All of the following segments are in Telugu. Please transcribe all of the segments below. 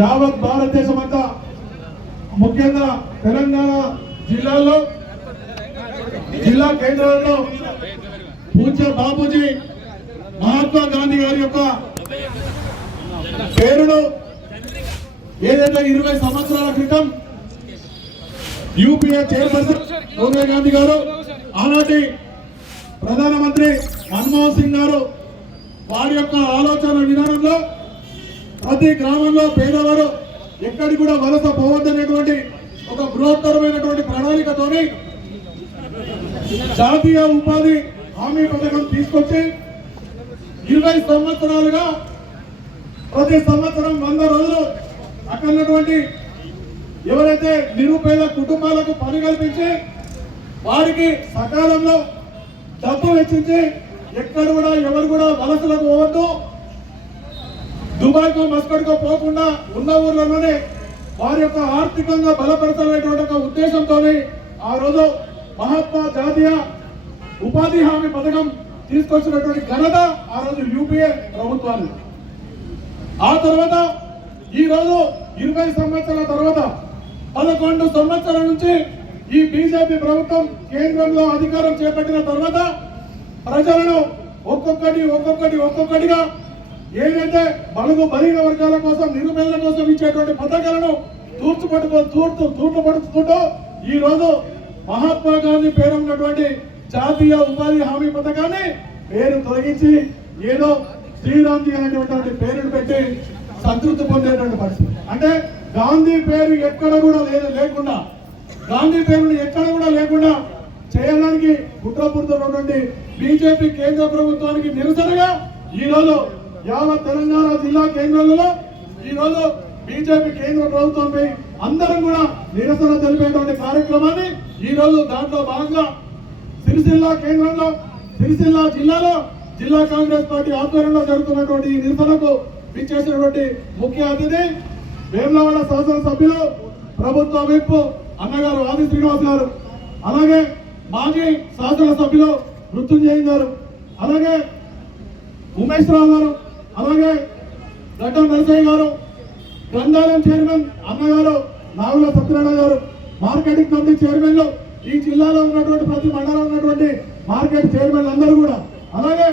యావత్ భారతదేశం అంతా ముఖ్యంగా తెలంగాణ జిల్లాలో జిల్లా కేంద్రాల్లో పూజ్య బాపూజీ మహాత్మా గాంధీ గారి యొక్క పేరును ఏదైతే 20 సంవత్సరాల క్రితం యూపీఏ చైర్పర్సన్ సోనియా గాంధీ గారు, ఆనాటి ప్రధానమంత్రి మన్మోహన్ సింగ్ గారు వారి యొక్క ఆలోచన విధానంలో ప్రతి గ్రామంలో పేదవారు ఎక్కడికి కూడా వలస పోవద్దనేటువంటి ఒక బృహత్తరమైనటువంటి ప్రణాళికతోని జాతీయ ఉపాధి హామీ పథకం తీసుకొచ్చి 20 సంవత్సరాలుగా ప్రతి సంవత్సరం 100 రోజులు అక్కడున్నటువంటి ఎవరైతే నిరుపేద కుటుంబాలకు పని కల్పించి వారికి సకాలంలో డబ్బు వెచ్చించి ఎక్కడ కూడా ఎవరు కూడా వలసలకు పోవద్దు, దుబాయ్కో మస్కట్కో పోకుండా ఉన్న ఊర్లలోనే వారి యొక్క ఆర్థికంగా బలపరచాలనేటువంటి ఒక ఉద్దేశంతో ఆ రోజు మహాత్మా జాతీయ ఉపాధి హామీ పథకం తీసుకొచ్చినటువంటి ఘనత ఆ రోజు యూపీఏ ప్రభుత్వాన్ని. ఆ తర్వాత ఈ రోజు 20 సంవత్సరాల తర్వాత 11 సంవత్సరాల నుంచి ఈ బీజేపీ ప్రభుత్వం కేంద్రంలో అధికారం చేపట్టిన తర్వాత ప్రజలను ఒక్కొక్కటిగా ఏదైతే బలుగు బలహీన వర్గాల కోసం నిరుపేదల కోసం ఇచ్చేటువంటి పథకాలను తూర్పుపడుచుకుంటూ ఈ రోజు మహాత్మా గాంధీ పేరు ఉన్నటువంటి జాతీయ ఉపాధి హామీ పథకాన్ని పేరు తొలగించి ఏదో శ్రీరామ్జీ అనేటువంటి పేరును పెట్టి సంతృప్తి పొందేటువంటి పరిస్థితి. అంటే గాంధీ పేరు ఎక్కడ కూడా లేకుండా గాంధీ పేరును ఎక్కడ కూడా లేకుండా చేయడానికి కుట్రపూడుతున్నటువంటి బీజేపీ కేంద్ర ప్రభుత్వానికి నిరసనగా ఈ రోజు యావత్ తెలంగాణ జిల్లా కేంద్రాలలో ఈ రోజు బీజేపీ కేంద్ర ప్రభుత్వంపై అందరం కూడా నిరసన తెలిపేటువంటి కార్యక్రమాన్ని ఈ రోజు దాంట్లో భాగంగా సిరిసిల్ల కేంద్రంలో సిరిసిల్ల జిల్లాలో జిల్లా కాంగ్రెస్ పార్టీ ఆధ్వర్యంలో జరుగుతున్నటువంటి ఈ నిరసనకు విచ్చేసినటువంటి ముఖ్య అతిథి వేములవాడ శాసనసభ్యులు ప్రభుత్వ విప్ అన్నగారు ఆది శ్రీనివాస్ గారు, అలాగే మాజీ శాసనసభ్యులు మృత్యుంజయ గారు, అలాగే ఉమేష్ రావు గారు, అలాగే గడ్డం నరసయ్య గారు, గ్రంథాలయం చైర్మన్ అన్నగారు నాగుల సత్యనారాయణ గారు, మార్కెటింగ్ కమిటీ చైర్మన్లు, ఈ జిల్లాలో ఉన్నటువంటి ప్రతి మండలం ఉన్నటువంటి మార్కెట్ చైర్మన్ అందరూ కూడా, అలాగే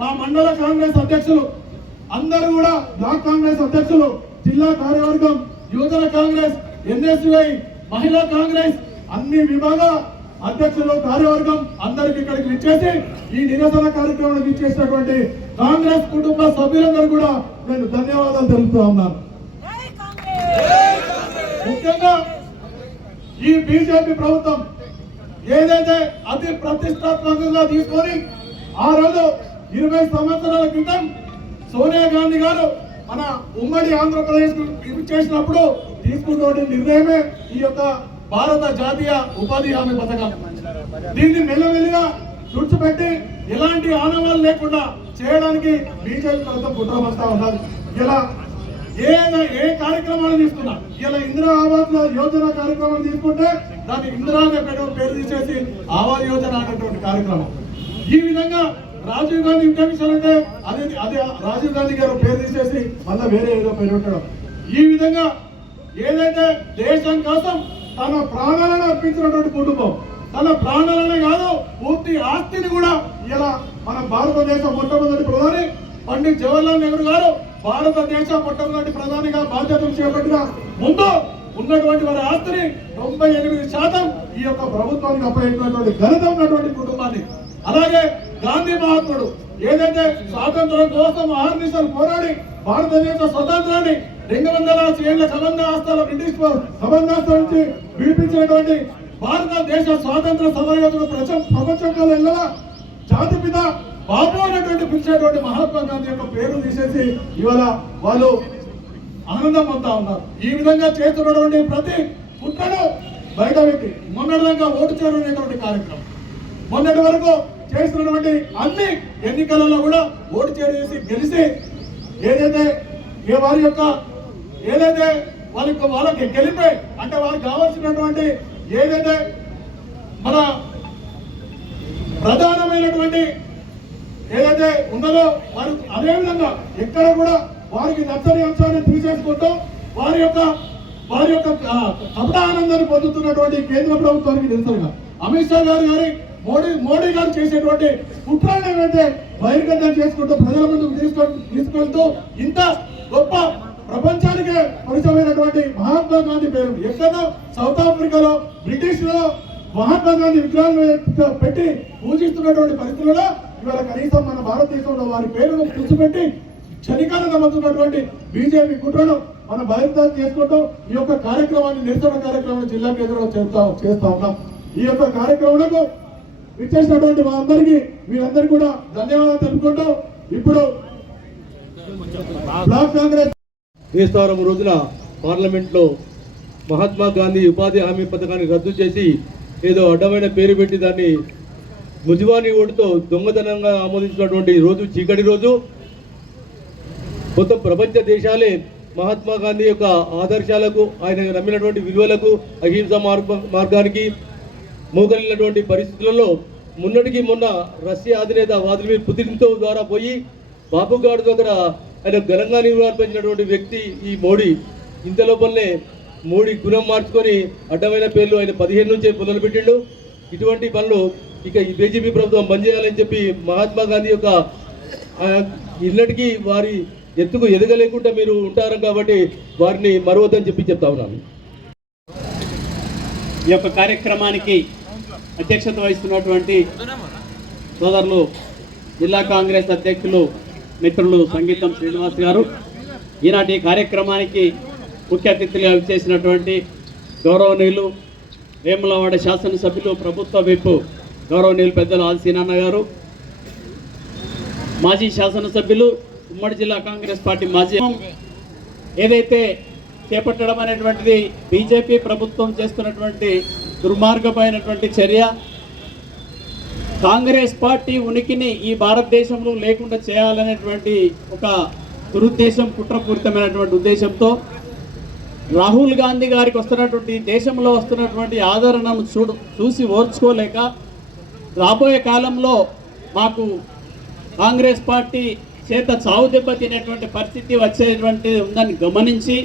మా మండల కాంగ్రెస్ అధ్యక్షులు అందరూ కూడా, బ్లాక్ కాంగ్రెస్ అధ్యక్షులు, జిల్లా కార్యవర్గం, యువజన కాంగ్రెస్, ఎన్ఎస్యుఐ, మహిళా కాంగ్రెస్ అన్ని విభాగాల అధ్యక్షులు కార్యవర్గం అందరికి ఇక్కడికి విచ్చేసి ఈ నిరసన కార్యక్రమాన్ని విచ్చేసినటువంటి కాంగ్రెస్ కుటుంబ సభ్యులందరూ కూడా నేను ధన్యవాదాలు తెలుపుతూ ఉన్నాను. ముఖ్యంగా ఈ బీజేపీ ప్రభుత్వం ఏదైతే అతి ప్రతిష్టాత్మకంగా తీసుకొని ఆ రోజు 20 సంవత్సరాల క్రితం సోనియా గాంధీ గారు మన ఉమ్మడి ఆంధ్రప్రదేశ్ చేసినప్పుడు తీసుకున్న నిర్ణయమే ఈ యొక్క భారత జాతీయ ఉపాధి హామీ పథకం. దీన్ని మెల్లమెల్లిగా తుడిచిపెట్టి ఎలాంటి ఆనవాళ్ళు లేకుండా చేయడానికి బీజేపీ ప్రభుత్వం కుట్రపడతా ఉన్నది. ఇలా ఏ కార్యక్రమాలు తీసుకున్నా, ఇలా ఇందిరా ఆవాస్ యోజన కార్యక్రమం తీసుకుంటే దాన్ని ఇందిరా అనే పేరు తీసేసి ఆవాస్ యోజన అనేటువంటి కార్యక్రమం. ఈ విధంగా రాజీవ్ గాంధీ ఇంటర్వ్యూషన్ అంటే అదే రాజీవ్ గాంధీ గారు పేరు తీసేసి మళ్ళీ వేరే ఏదో పేరు పెట్టడం. ఈ విధంగా ఏదైతే దేశం కోసం తన ప్రాణాలను అర్పించినటువంటి కుటుంబం, తన ప్రాణాలనే కాదు పూర్తి ఆస్తిని కూడా ఇలా మన భారతదేశ మొట్టమొదటి ప్రధాని పండిట్ జవహర్లాల్ నెహ్రూ గారు భారతదేశ మొట్టమొదటి ప్రధానిగా బాధ్యతలు చేపట్టిన ముందు ఉన్నటువంటి వారి ఆస్తిని 98% ఈ యొక్క ప్రభుత్వానికి అప్పగించినటువంటి ఘనత ఉన్నటువంటి కుటుంబాన్ని. అలాగే గాంధీ మహాత్ముడు ఏదైతే స్వాతంత్రం కోసం ఆర్నిసలు పోరాడి భారతదేశ స్వతంత్రాన్ని 200 ఏళ్ల కబంధాస్తాల బ్రిటిష్ కబంధాస్తాల నుంచి విడిపించినటువంటి భారతదేశ స్వాతంత్ర సమరయోధులు ప్రపంచంలో వెళ్ళగా జాతిపిత బాబు అనేటువంటి పిలిచేటువంటి మహాత్మా గాంధీ యొక్క పేరు తీసేసి ఇవాళ వాళ్ళు ఆనందం పొందుతా ఉన్నారు. ఈ విధంగా చేస్తున్నటువంటి ప్రతి కుట్రను బయట పెట్టి మొన్నటిదాకా ఓటు చేరుకునేటువంటి కార్యక్రమం, మొన్నటి వరకు చేస్తున్నటువంటి అన్ని ఎన్నికలలో కూడా ఓటు చేసి గెలిచి ఏదైతే వారి యొక్క ఏదైతే వాళ్ళకి గెలిపే అంటే వారికి కావాల్సినటువంటి ఏదైతే మన ప్రధానమైనటువంటి ఏదైతే ఉన్నదో వారు అదే విధంగా ఎక్కడ కూడా వారికి నచ్చని అంశాన్ని తీసేసుకుంటూ వారి యొక్క కపట ఆనందాన్ని పొందుతున్నటువంటి కేంద్ర ప్రభుత్వానికి నిరసనగా అమిత్ షా గారి మోడీ గారు చేసేటువంటి కుట్రలను ఏవైతే బహిర్గతం చేసుకుంటూ ప్రజల ముందుకు తీసుకెళ్తూ ఇంత గొప్ప ప్రపంచానికే పరిచయమైనటువంటి మహాత్మా గాంధీ పేరు ఎక్కడో సౌత్ ఆఫ్రికాలో బ్రిటిష్ లో మహాత్మా గాంధీ విగ్రహాలు పెట్టి పూజిస్తున్నటువంటి పరిస్థితుల్లో ఇవాళ కనీసం మన భారతదేశంలో వారి పేరును కూర్చోబెట్టి క్షణికాలను నమ్ముతున్నటువంటి బీజేపీ కుట్రను మనం బహిర్గతం చేసుకుంటూ ఈ యొక్క కార్యక్రమాన్ని నిరసన కార్యక్రమాన్ని జిల్లా కేంద్రంలో చేస్తా ఉన్నాం. ఈ యొక్క కార్యక్రమాలకు ఇచ్చేసినటువంటి మా అందరికీ మీరందరికీ కూడా ధన్యవాదాలు తెలుపుకుంటూ ఇప్పుడు బ్లాక్ కాంగ్రెస్ బేస్తవారం రోజున పార్లమెంట్లో మహాత్మా గాంధీ ఉపాధి హామీ పథకాన్ని రద్దు చేసి ఏదో అడ్డమైన పేరు పెట్టి దాన్ని ముజువాని ఓటుతో దొంగతనంగా ఆమోదించినటువంటి రోజు చీకటి రోజు. మొత్తం ప్రపంచ దేశాలే మహాత్మా గాంధీ యొక్క ఆదర్శాలకు ఆయన నమ్మినటువంటి విలువలకు అహింస మార్గానికి మోకలినటువంటి పరిస్థితులలో మొన్న రష్యా అధినేత వ్లాదిమిర్ పుతిన్తో ద్వారా పోయి బాబు గారి దగ్గర ఆయన ఘనంగా నిర్వహించినటువంటి వ్యక్తి ఈ మోడీ. ఇంత లోపలనే మోడీ గుణం మార్చుకొని అడ్డమైన పేర్లు ఆయన 15 నుంచే మొదలుపెట్టిండు. ఇటువంటి పనులు ఇక ఈ బీజేపీ ప్రభుత్వం బంద్ చేయాలని చెప్పి మహాత్మా గాంధీ యొక్క ఇన్నటికీ వారి ఎత్తుకు ఎదగలేకుండా మీరు ఉంటారు కాబట్టి వారిని మరవద్దని చెప్పి చెప్తా ఉన్నాను. ఈ యొక్క కార్యక్రమానికి అధ్యక్షత వహిస్తున్నటువంటి సోదరులు జిల్లా కాంగ్రెస్ అధ్యక్షులు మిత్రులు సంగీతం శ్రీనివాస్ గారు, ఈనాటి కార్యక్రమానికి ముఖ్య అతిథులుగా చేసినటువంటి గౌరవనీయులు వేములవాడ శాసనసభ్యులు ప్రభుత్వ విప్ గౌరవనీయులు పెద్దలు ఆదిశీనన్న గారు, మాజీ శాసనసభ్యులు ఉమ్మడి జిల్లా కాంగ్రెస్ పార్టీ మాజీ ఏదైతే చేపట్టడం అనేటువంటిది బీజేపీ ప్రభుత్వం చేస్తున్నటువంటి దుర్మార్గమైనటువంటి చర్య, కాంగ్రెస్ పార్టీ ఉనికిని ఈ భారతదేశంలో లేకుండా చేయాలనేటువంటి ఒక దురుద్దేశం, కుట్రపూరితమైనటువంటి ఉద్దేశంతో రాహుల్ గాంధీ గారికి వస్తున్నటువంటి దేశంలో వస్తున్నటువంటి ఆదరణను చూసి ఓర్చుకోలేక రాబోయే కాలంలో మాకు కాంగ్రెస్ పార్టీ చేత చావు దెబ్బ తినేటువంటి పరిస్థితి వచ్చేటువంటి ఉందని గమనించి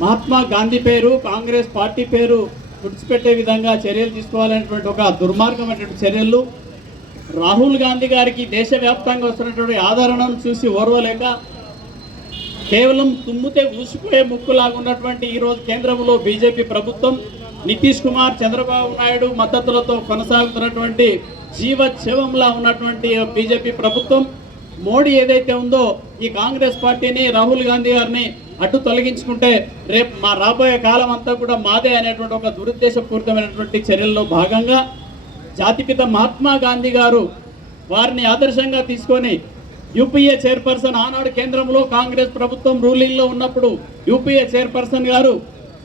మహాత్మా గాంధీ పేరు, కాంగ్రెస్ పార్టీ పేరు తుడిచిపెట్టే విధంగా చర్యలు తీసుకోవాలనేటువంటి ఒక దుర్మార్గమైనటువంటి చర్యలు రాహుల్ గాంధీ గారికి దేశవ్యాప్తంగా వస్తున్నటువంటి ఆదరణను చూసి ఓర్వలేక కేవలం తుమ్మితే ఊసిపోయే ముక్కులాగా ఉన్నటువంటి ఈరోజు కేంద్రంలో బీజేపీ ప్రభుత్వం నితీష్ కుమార్, చంద్రబాబు నాయుడు మద్దతులతో కొనసాగుతున్నటువంటి జీవోత్సవంలా ఉన్నటువంటి బీజేపీ ప్రభుత్వం మోడీ ఏదైతే ఉందో ఈ కాంగ్రెస్ పార్టీని, రాహుల్ గాంధీ గారిని అడ్డు తొలగించుకుంటే రేపు మా రాబోయే కాలం అంతా కూడా మాదే అనేటువంటి ఒక దురుద్దేశపూరితమైనటువంటి చర్యల్లో భాగంగా జాతిపిత మహాత్మా గాంధీ గారు వారిని ఆదర్శంగా తీసుకొని యూపీఏ చైర్పర్సన్ ఆనాడు కేంద్రంలో కాంగ్రెస్ ప్రభుత్వం రూలింగ్లో ఉన్నప్పుడు యూపీఏ చైర్పర్సన్ గారు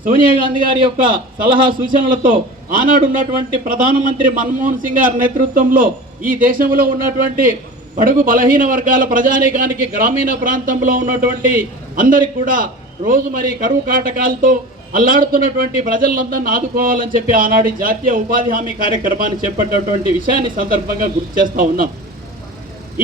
సోనియా గాంధీ గారి యొక్క సలహా సూచనలతో ఆనాడు ఉన్నటువంటి ప్రధానమంత్రి మన్మోహన్ సింగ్ గారి నేతృత్వంలో ఈ దేశంలో ఉన్నటువంటి బడుగు బలహీన వర్గాల ప్రజానీకానికి, గ్రామీణ ప్రాంతంలో ఉన్నటువంటి అందరికి కూడా రోజు మరి కరువు కాటకాలతో అల్లాడుతున్నటువంటి ప్రజలందరినీ ఆదుకోవాలని చెప్పి ఆనాడు జాతీయ ఉపాధి హామీ కార్యక్రమాన్ని చేపట్టినటువంటి విషయాన్ని సందర్భంగా గుర్తు చేస్తూ ఉన్నాం.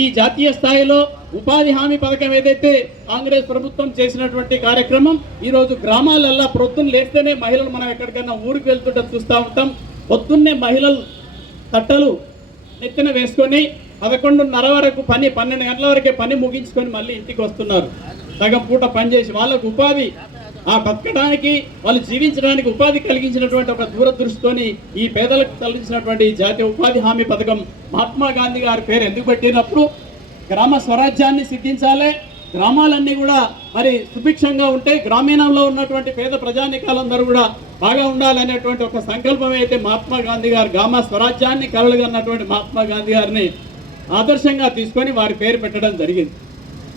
ఈ జాతీయ స్థాయిలో ఉపాధి హామీ పథకం ఏదైతే కాంగ్రెస్ ప్రభుత్వం చేసినటువంటి కార్యక్రమం ఈరోజు గ్రామాలల్లో ప్రొద్దున లేస్తేనే మహిళలు మనం ఎక్కడికైనా ఊరికి వెళ్తుంటే చూస్తూ ఉంటాం. పొద్దున్నే మహిళలు తట్టలు నెత్తిన వేసుకొని 11:30 వరకు పని, 12 గంటల వరకే పని ముగించుకొని మళ్ళీ ఇంటికి వస్తున్నారు. సగం పూట పనిచేసి వాళ్ళకు ఉపాధి బతకడానికి, వాళ్ళు జీవించడానికి ఉపాధి కలిగించినటువంటి ఒక దూరదృష్టితోని ఈ పేదలకు తరలించినటువంటి జాతీయ ఉపాధి హామీ పథకం మహాత్మా గాంధీ గారి పేరు ఎందుకు పెట్టినప్పుడు గ్రామ స్వరాజ్యాన్ని సిద్ధించాలి, గ్రామాలన్నీ కూడా మరి సుభిక్షంగా ఉంటే గ్రామీణంలో ఉన్నటువంటి పేద ప్రజానికాలందరూ కూడా బాగా ఉండాలనేటువంటి ఒక సంకల్పం అయితే మహాత్మా గాంధీ గారు గ్రామ స్వరాజ్యాన్ని కలలుగన్నటువంటి మహాత్మా గాంధీ గారిని ఆదర్శంగా తీసుకొని వారి పేరు పెట్టడం జరిగింది.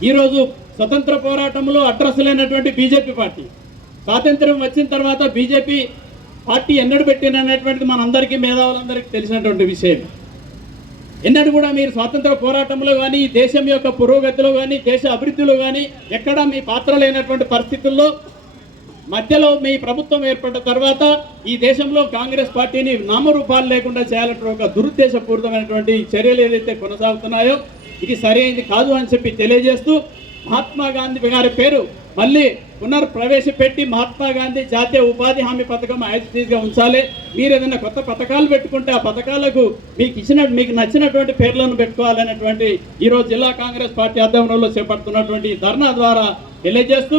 ఈరోజు స్వతంత్ర పోరాటంలో అడ్రస్లైనటువంటి బీజేపీ పార్టీ స్వాతంత్ర్యం వచ్చిన తర్వాత బీజేపీ పార్టీ ఎన్నడూ పెట్టినటువంటిది మనందరికీ, మేధావులందరికీ తెలిసినటువంటి విషయం. ఎన్నడూ కూడా మీరు స్వాతంత్ర పోరాటంలో కానీ, దేశం యొక్క పురోగతిలో కానీ, దేశ అభివృద్ధిలో కానీ ఎక్కడా మీ పాత్ర లేనటువంటి పరిస్థితుల్లో మధ్యలో మీ ప్రభుత్వం ఏర్పడిన తర్వాత ఈ దేశంలో కాంగ్రెస్ పార్టీని నామరూపాలు లేకుండా చేయాలంటే ఒక దురుద్దేశపూరితమైనటువంటి చర్యలు ఏదైతే కొనసాగుతున్నాయో ఇది సరైనది కాదు అని చెప్పి తెలియజేస్తూ మహాత్మా గాంధీ గారి పేరు మళ్ళీ పునర్ప్రవేశపెట్టి మహాత్మా గాంధీ జాతీయ ఉపాధి హామీ పథకం యాజిటీస్గా ఉంచాలి. మీరు ఏదైనా కొత్త పథకాలు పెట్టుకుంటే ఆ పథకాలకు మీకు నచ్చినటువంటి పేర్లను పెట్టుకోవాలనేటువంటి ఈరోజు జిల్లా కాంగ్రెస్ పార్టీ ఆధ్వర్యంలో చేపడుతున్నటువంటి ధర్నా ద్వారా తెలియజేస్తూ,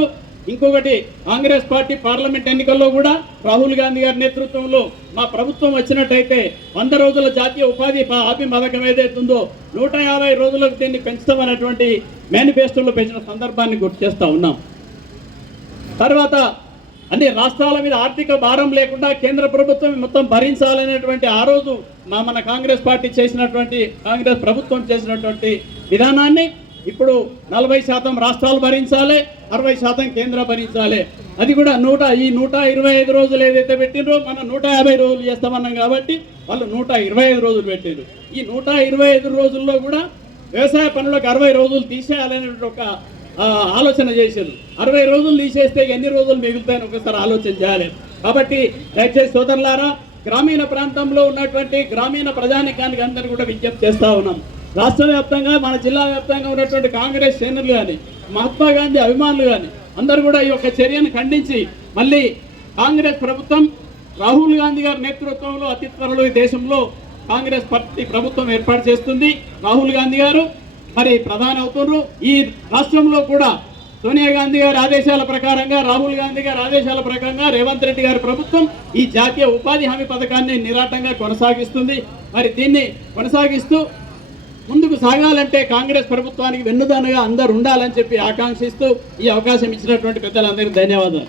ఇంకొకటి కాంగ్రెస్ పార్టీ పార్లమెంట్ ఎన్నికల్లో కూడా రాహుల్ గాంధీ గారి నేతృత్వంలో మా ప్రభుత్వం వచ్చినట్టయితే 100 రోజుల జాతీయ ఉపాధి హామీ పథకం ఏదైతే ఉందో 150 రోజులకు దీన్ని పెంచుతామనేటువంటి మేనిఫెస్టోలో పెంచిన సందర్భాన్ని గుర్తు చేస్తూ ఉన్నాం. తర్వాత అన్ని రాష్ట్రాల మీద ఆర్థిక భారం లేకుండా కేంద్ర ప్రభుత్వం మొత్తం భరించాలనేటువంటి ఆ రోజు మన కాంగ్రెస్ పార్టీ చేసినటువంటి కాంగ్రెస్ ప్రభుత్వం చేసినటువంటి విధానాన్ని ఇప్పుడు 40% రాష్ట్రాలు భరించాలి, 60% కేంద్రం భరించాలి. అది కూడా 125 రోజులు ఏదైతే పెట్టినరో మనం 150 రోజులు చేస్తామన్నాం కాబట్టి వాళ్ళు 125 రోజులు పెట్టారు. ఈ 125 రోజుల్లో కూడా వ్యవసాయ పనులకు 60 రోజులు తీసేయాలనే ఒక ఆలోచన చేశారు. 60 రోజులు తీసేస్తే ఎన్ని రోజులు మిగులుతాయని ఒకసారి ఆలోచన చేయాలి. కాబట్టి దయచేసి సోదరులారా, గ్రామీణ ప్రాంతంలో ఉన్నటువంటి గ్రామీణ ప్రజానికానికి అందరూ కూడా విజ్ఞప్తి చేస్తూ ఉన్నాం. రాష్ట్ర వ్యాప్తంగా మన జిల్లా వ్యాప్తంగా ఉన్నటువంటి కాంగ్రెస్ శ్రేణులు కానీ మహాత్మా గాంధీ అభిమానులు కానీ అందరూ కూడా ఈ యొక్క చర్యను ఖండించి మళ్ళీ కాంగ్రెస్ ప్రభుత్వం రాహుల్ గాంధీ గారి నేతృత్వంలో అతి త్వరలో ఈ దేశంలో కాంగ్రెస్ పార్టీ ప్రభుత్వం ఏర్పాటు చేస్తుంది. రాహుల్ గాంధీ గారు మరి ప్రధాని అవుతున్నారు. ఈ రాష్ట్రంలో కూడా సోనియా గాంధీ గారి ఆదేశాల ప్రకారంగా, రాహుల్ గాంధీ గారి ఆదేశాల ప్రకారంగా రేవంత్ రెడ్డి గారి ప్రభుత్వం ఈ జాతీయ ఉపాధి హామీ పథకాన్ని నిరాటంగా కొనసాగిస్తుంది. మరి దీన్ని కొనసాగిస్తూ ముందుకు సాగాలంటే కాంగ్రెస్ ప్రభుత్వానికి వెన్నుదన్నుగా అందరూ ఉండాలని చెప్పి ఆకాంక్షిస్తూ ఈ అవకాశం ఇచ్చినటువంటి పెద్దలందరికీ ధన్యవాదాలు.